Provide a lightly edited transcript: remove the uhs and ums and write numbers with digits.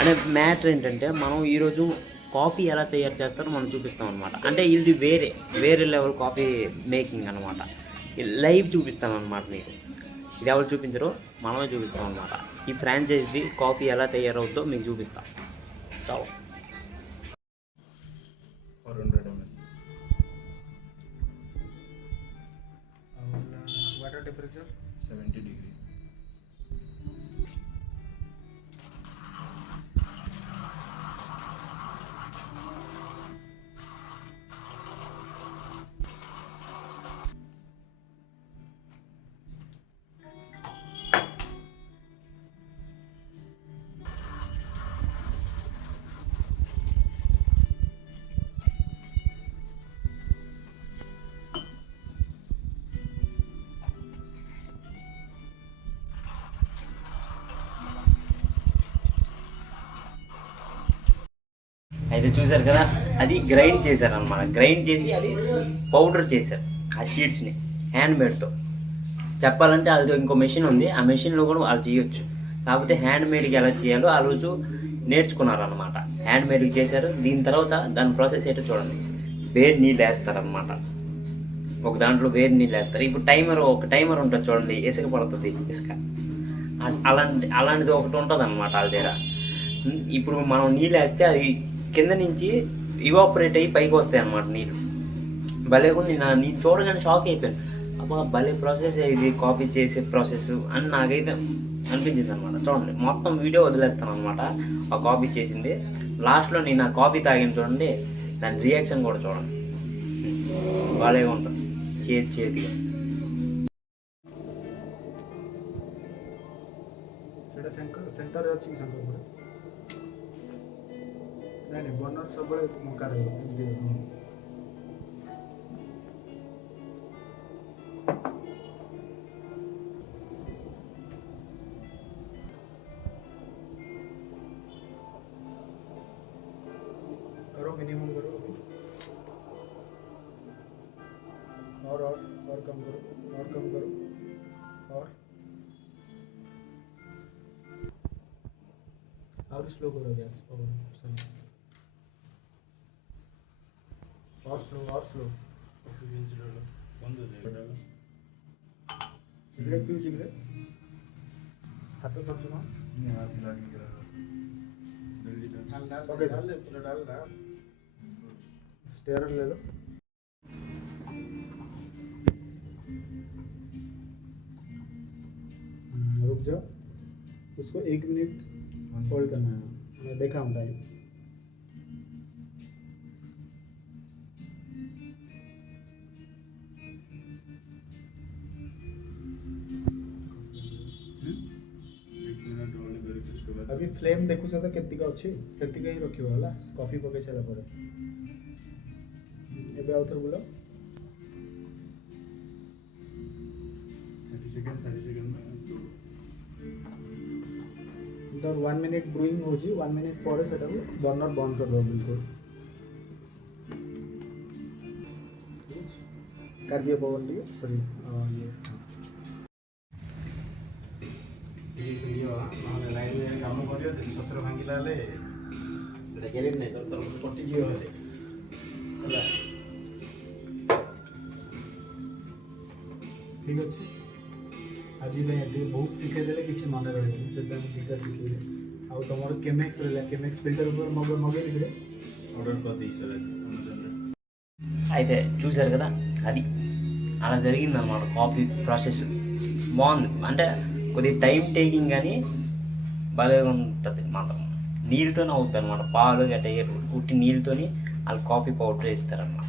అంటే మ్యాటర్ ఏంటంటే మనం ఈరోజు కాఫీ ఎలా తయారు చేస్తారో మనం చూపిస్తాం అనమాట. అంటే ఇది వేరే లెవెల్ కాఫీ మేకింగ్ అనమాట. లైవ్ చూపిస్తాం అనమాట మీకు. ఇది ఎవరు చూపించరో మనమే చూపిస్తాం అనమాట. ఈ ఫ్రాంచైజీ కాఫీ ఎలా తయారవుతుందో మీకు చూపిస్తాం. చాలు. వాటర్ టెంపరేచర్ 70 degree. అయితే చూసారు కదా, అది గ్రైండ్ చేశారనమాట. గ్రైండ్ చేసి అది పౌడర్ చేశారు ఆ షీట్స్ని హ్యాండ్మేడ్తో. చెప్పాలంటే అది ఇంకో మెషిన్ ఉంది, ఆ మెషిన్లో కూడా వాళ్ళు చేయొచ్చు. కాకపోతే హ్యాండ్మేడ్కి ఎలా చేయాలో ఆ రోజు నేర్చుకున్నారనమాట. హ్యాండ్మేడ్కి చేశారు. దీని తర్వాత దాని ప్రాసెస్ ఏంటో చూడండి. వేడి నీళ్ళు వేస్తారనమాట. ఒక దాంట్లో వేడి నీళ్ళు వేస్తారు. ఇప్పుడు ఒక టైమర్ ఉంటుంది చూడండి, ఇసుక పడుతుంది ఇసుక. అలాంటిది ఒకటి ఉంటుంది అనమాట వాళ్ళ దగ్గర. ఇప్పుడు మనం నీళ్ళు వేస్తే అది కింద నుంచి ఇవాపరేట్ అయ్యి పైకి వస్తాయి అన్నమాట నీళ్ళు. భలే ఉంది. నేను చూడగానే షాక్ అయిపోయాను. అబ్బా భలే ప్రాసెస్ ఇది, కాఫీ చేసే ప్రాసెస్ అని నాకైతే అనిపించింది అనమాట. చూడండి, మొత్తం వీడియో వదిలేస్తాను అనమాట ఆ కాఫీ చేసింది. లాస్ట్లో నేను ఆ కాఫీ తాగిన చూడండి, దాని రియాక్షన్ కూడా చూడండి, భలే ఉంటుంది చేతిగా. सेंटर ଅଛି ସେଣ୍ଟର ଉପରେ ନାଇଁ ବର୍ଣ୍ଣର ସବୁବେଳେ ମଙ୍କା ରହିବ ଏମିତି। करो मिनिमम करो और कम करो और स्लो करो गैस और स्लो बंद हो जाएगा। सिगरेट पियो सिगरेट हाथ तो छोड़ ना नहीं हाथ हिला के गिरा जल्दी डाल ले पूरा डाल ना स्टेयर ले लो। रुक जाओ, उसको 1 मिनट होल्ड करना है। मैं देखा हूँ टाइम। अभी फ्लेम देखु तो केतिका अछि सेतिका ही रखियो हला कॉफी पके चला पर एबे आउथर बोलो 30 सेकंड तो 1 मिनट ब्रूइंग हो जी 1 मिनट पर सेटा बर्नर बंद कर दो बिल्कुल कर दिया पवन लिए सॉरी ये नहले लाइन में काम करियो से सत्र भांगिला ले सेटा गेलिन नै तो कटि जियो हले हला ठीक अछि। आज बहुत शिखे देले किसी मन रही से दुटा शिखे आउ तुम केमेक्स रहा केमेक्स फिल्टर मगे ऑर्डर कर दी सर అయితే చూసారు కదా, అది అలా జరిగిందన్నమాట. కాఫీ ప్రాసెస్ బాగుంది. అంటే కొద్దిగా టైం టేకింగ్ కానీ భలే ఉంటుంది. మాత్రం నీళ్ళతోనే అవుతుంది అనమాట. పాలు గట్ట ఉట్టి నీళ్ళతోని వాళ్ళు కాఫీ పౌడర్ వేస్తారన్నమాట.